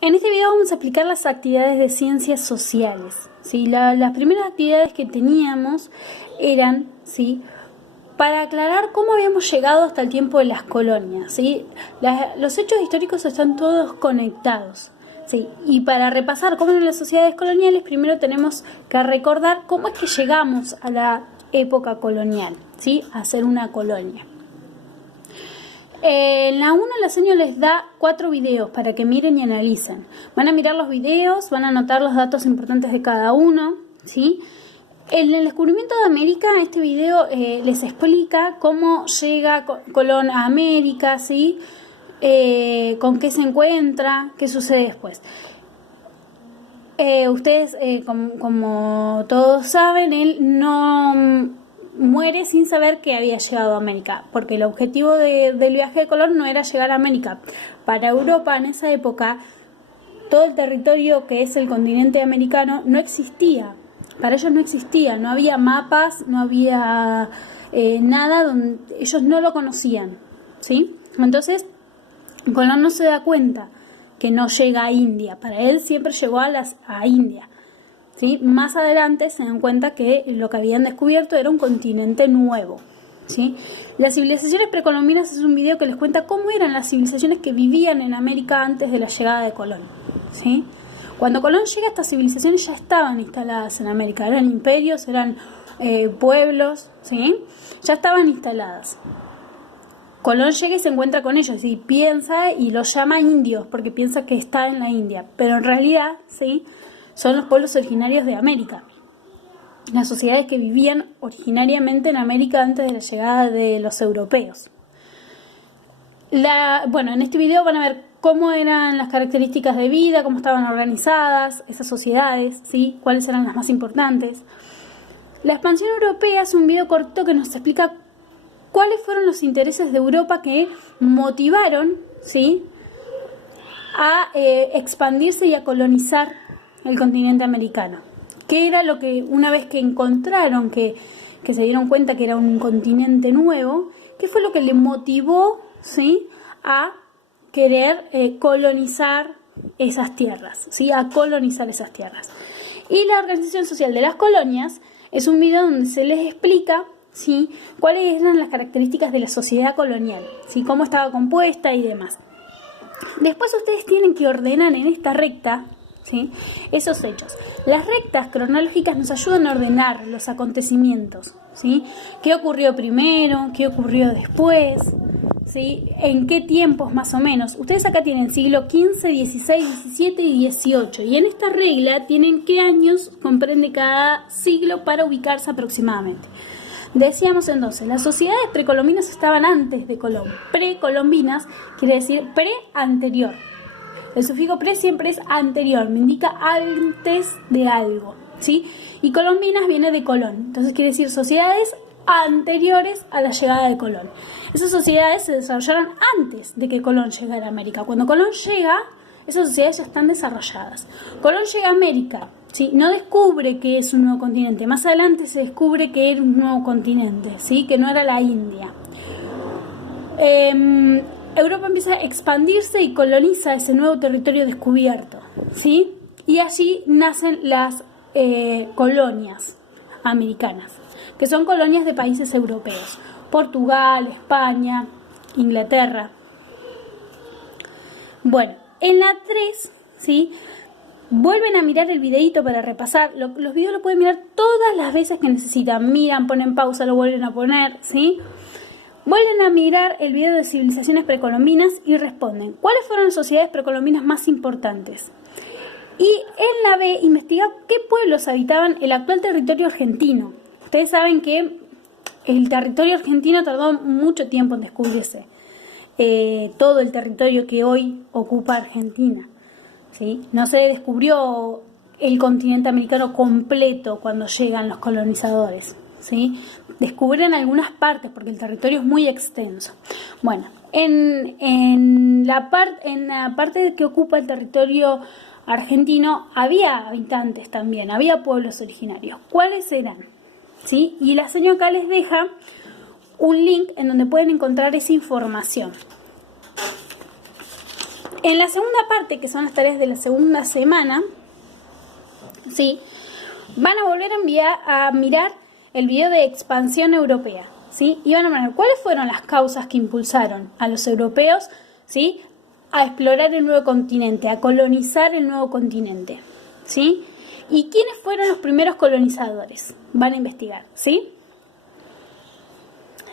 En este video vamos a explicar las actividades de ciencias sociales. ¿Sí? Las primeras actividades que teníamos eran, ¿sí?, para aclarar cómo habíamos llegado hasta el tiempo de las colonias. ¿Sí? Los hechos históricos están todos conectados. ¿Sí? Y para repasar cómo eran las sociedades coloniales, primero tenemos que recordar cómo es que llegamos a la época colonial, ¿sí?, a ser una colonia. En la 1 la seño les da 4 videos para que miren y analicen. Van a mirar los videos, van a anotar los datos importantes de cada uno, ¿sí? En el descubrimiento de América, este video les explica cómo llega Colón a América, ¿sí?, con qué se encuentra, qué sucede después. Ustedes, como todos saben, él no muere sin saber que había llegado a América, porque el objetivo del viaje de Colón no era llegar a América. Para Europa en esa época, todo el territorio que es el continente americano no existía. Para ellos no existía, no había mapas, no había nada, donde ellos no lo conocían, ¿sí? Entonces, Colón no se da cuenta que no llega a India. Para él siempre llegó a India. ¿Sí? Más adelante se dan cuenta que lo que habían descubierto era un continente nuevo, ¿sí? Las civilizaciones precolombinas es un video que les cuenta cómo eran las civilizaciones que vivían en América antes de la llegada de Colón, ¿sí? Cuando Colón llega, estas civilizaciones ya estaban instaladas en América, eran imperios, eran pueblos, ¿sí?, ya estaban instaladas. Colón llega y se encuentra con ellos y piensa y los llama indios porque piensa que está en la India, pero en realidad, ¿sí?, son los pueblos originarios de América, las sociedades que vivían originariamente en América antes de la llegada de los europeos. Bueno, en este video van a ver cómo eran las características de vida, cómo estaban organizadas esas sociedades, ¿sí?, cuáles eran las más importantes. La expansión europea es un video corto que nos explica cuáles fueron los intereses de Europa que motivaron, ¿sí?, a expandirse y a colonizar el continente americano. ¿Qué era lo que, una vez que encontraron, que se dieron cuenta que era un continente nuevo, qué fue lo que le motivó, ¿sí?, a querer colonizar esas tierras, ¿sí?, a colonizar esas tierras? Y la organización social de las colonias es un video donde se les explica, ¿sí?, cuáles eran las características de la sociedad colonial, ¿sí?, cómo estaba compuesta y demás. Después ustedes tienen que ordenar en esta recta, ¿sí?, esos hechos. Las rectas cronológicas nos ayudan a ordenar los acontecimientos, ¿sí? ¿Qué ocurrió primero? ¿Qué ocurrió después? ¿Sí? ¿En qué tiempos más o menos? Ustedes acá tienen siglo XV, XVI, XVII y XVIII. Y en esta regla tienen qué años comprende cada siglo para ubicarse aproximadamente. Decíamos entonces, las sociedades precolombinas estaban antes de Colón. Precolombinas quiere decir pre-anterior. El sufijo pre siempre es anterior, me indica antes de algo, ¿sí? Y colombinas viene de Colón, entonces quiere decir sociedades anteriores a la llegada de Colón. Esas sociedades se desarrollaron antes de que Colón llegara a América. Cuando Colón llega, esas sociedades ya están desarrolladas. Colón llega a América, ¿sí?, no descubre que es un nuevo continente. Más adelante se descubre que era un nuevo continente, ¿sí?, que no era la India. Europa empieza a expandirse y coloniza ese nuevo territorio descubierto, ¿sí? Y allí nacen las colonias americanas, que son colonias de países europeos: Portugal, España, Inglaterra. Bueno, en la 3, ¿sí?, vuelven a mirar el videito para repasar. Los videos los pueden mirar todas las veces que necesitan. Miran, ponen pausa, lo vuelven a poner, ¿sí? Vuelven a mirar el video de civilizaciones precolombinas y responden: ¿cuáles fueron las sociedades precolombinas más importantes? Y en la B, investiga qué pueblos habitaban el actual territorio argentino. Ustedes saben que el territorio argentino tardó mucho tiempo en descubrirse. Todo el territorio que hoy ocupa Argentina, ¿sí? No se descubrió el continente americano completo cuando llegan los colonizadores, ¿sí? Descubren algunas partes porque el territorio es muy extenso. Bueno, en la parte que ocupa el territorio argentino había habitantes también, había pueblos originarios. ¿Cuáles eran? ¿Sí? Y la señora acá les deja un link en donde pueden encontrar esa información. En la segunda parte, que son las tareas de la segunda semana, ¿sí? Van a volver a mirar el video de expansión europea, ¿sí? Y van a mirar cuáles fueron las causas que impulsaron a los europeos, ¿sí?, a explorar el nuevo continente, a colonizar el nuevo continente, ¿sí? ¿Y quiénes fueron los primeros colonizadores? Van a investigar, ¿sí?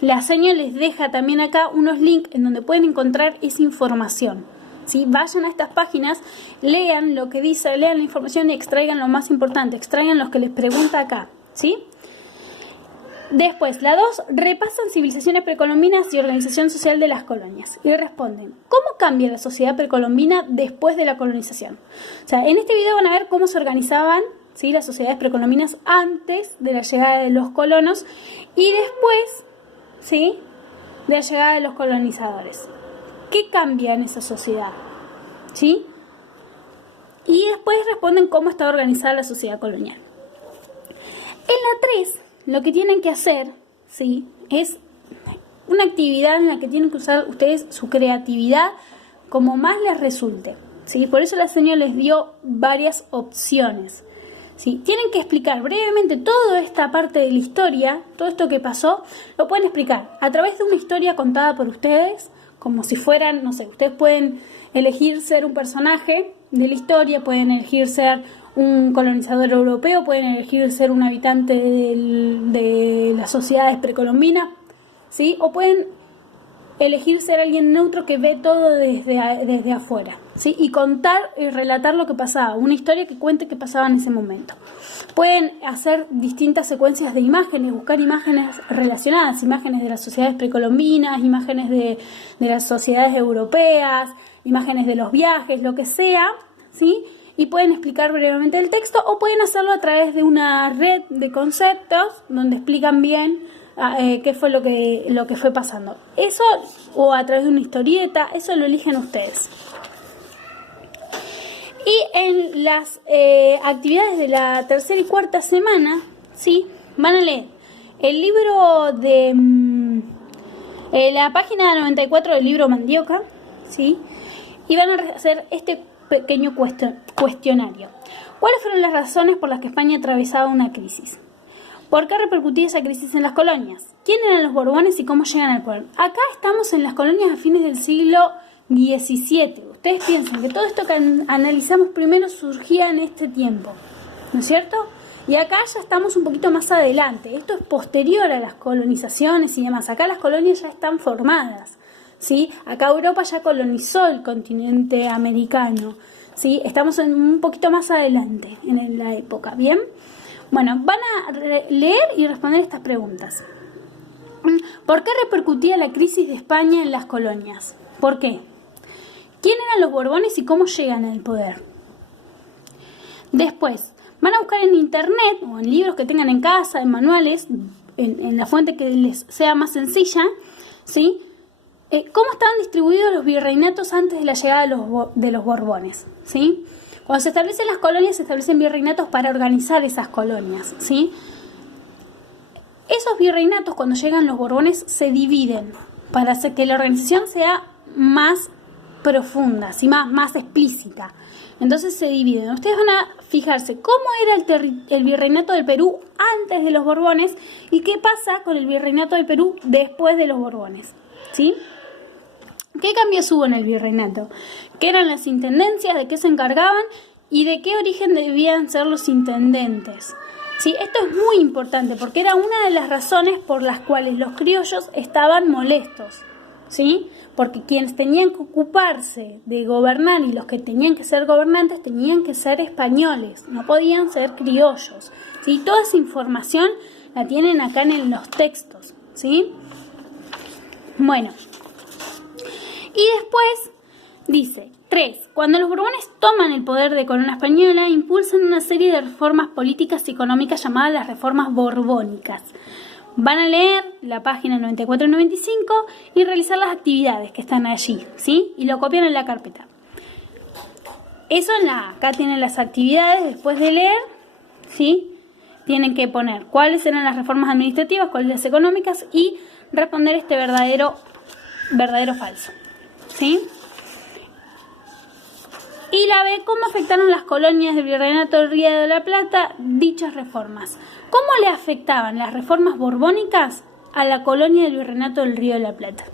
La señora les deja también acá unos links en donde pueden encontrar esa información, ¿sí? Vayan a estas páginas, lean lo que dice, lean la información y extraigan lo más importante, extraigan lo que les pregunta acá, ¿sí? Después, la 2, repasan civilizaciones precolombinas y organización social de las colonias. Y responden, ¿cómo cambia la sociedad precolombina después de la colonización? O sea, en este video van a ver cómo se organizaban, ¿sí?, las sociedades precolombinas antes de la llegada de los colonos y después, ¿sí?, de la llegada de los colonizadores. ¿Qué cambia en esa sociedad? ¿Sí? Y después responden cómo está organizada la sociedad colonial. En la 3, lo que tienen que hacer, ¿sí?, es una actividad en la que tienen que usar ustedes su creatividad como más les resulte, ¿sí? Por eso la señora les dio varias opciones, ¿sí? Tienen que explicar brevemente toda esta parte de la historia, todo esto que pasó, lo pueden explicar a través de una historia contada por ustedes, como si fueran, no sé, ustedes pueden elegir ser un personaje de la historia, pueden elegir ser un colonizador europeo, pueden elegir ser un habitante de las sociedades precolombinas, ¿sí? O pueden elegir ser alguien neutro que ve todo desde afuera, ¿sí? Y contar y relatar lo que pasaba, una historia que cuente qué pasaba en ese momento. Pueden hacer distintas secuencias de imágenes, buscar imágenes relacionadas, imágenes de las sociedades precolombinas, imágenes de las sociedades europeas, imágenes de los viajes, lo que sea, ¿sí? Y pueden explicar brevemente el texto o pueden hacerlo a través de una red de conceptos donde explican bien qué fue lo que fue pasando. Eso, o a través de una historieta, eso lo eligen ustedes. Y en las actividades de la tercera y cuarta semana, ¿sí?, van a leer el libro de la página 94 del libro Mandioca, ¿sí?, y van a hacer este pequeño cuestionario. ¿Cuáles fueron las razones por las que España atravesaba una crisis? ¿Por qué repercutía esa crisis en las colonias? ¿Quién eran los Borbones y cómo llegan al poder? Acá estamos en las colonias a fines del siglo XVII. Ustedes piensan que todo esto que analizamos primero surgía en este tiempo, ¿no es cierto? Y acá ya estamos un poquito más adelante. Esto es posterior a las colonizaciones y demás. Acá las colonias ya están formadas, ¿sí? Acá Europa ya colonizó el continente americano, ¿sí? Estamos un poquito más adelante en la época, ¿bien? Bueno, van a leer y responder estas preguntas. ¿Por qué repercutía la crisis de España en las colonias? ¿Por qué? ¿Quién eran los Borbones y cómo llegan al poder? Después, van a buscar en internet o en libros que tengan en casa, en manuales, en la fuente que les sea más sencilla, ¿sí?, cómo estaban distribuidos los virreinatos antes de la llegada de los Borbones, ¿sí? Cuando se establecen las colonias, se establecen virreinatos para organizar esas colonias, ¿sí? Esos virreinatos, cuando llegan los Borbones, se dividen para hacer que la organización sea más profunda, ¿sí?, más explícita. Entonces se dividen. Ustedes van a fijarse cómo era el virreinato del Perú antes de los Borbones y qué pasa con el virreinato del Perú después de los Borbones, ¿sí? ¿Qué cambios hubo en el virreinato? ¿Qué eran las intendencias? ¿De qué se encargaban? ¿Y de qué origen debían ser los intendentes? ¿Sí? Esto es muy importante porque era una de las razones por las cuales los criollos estaban molestos, ¿sí? Porque quienes tenían que ocuparse de gobernar y los que tenían que ser gobernantes tenían que ser españoles, no podían ser criollos, ¿sí? Toda esa información la tienen acá en los textos, ¿sí? Bueno. Y después dice, 3. Cuando los Borbones toman el poder de corona española, impulsan una serie de reformas políticas y económicas llamadas las reformas borbónicas. Van a leer la página 94 y 95 y realizar las actividades que están allí, ¿sí? Y lo copian en la carpeta. Eso acá tienen las actividades después de leer, ¿sí? Tienen que poner cuáles eran las reformas administrativas, cuáles las económicas y responder este verdadero falso, ¿sí? Y la B, ¿cómo afectaron las colonias del Virreinato del Río de la Plata dichas reformas? ¿Cómo le afectaban las reformas borbónicas a la colonia del Virreinato del Río de la Plata?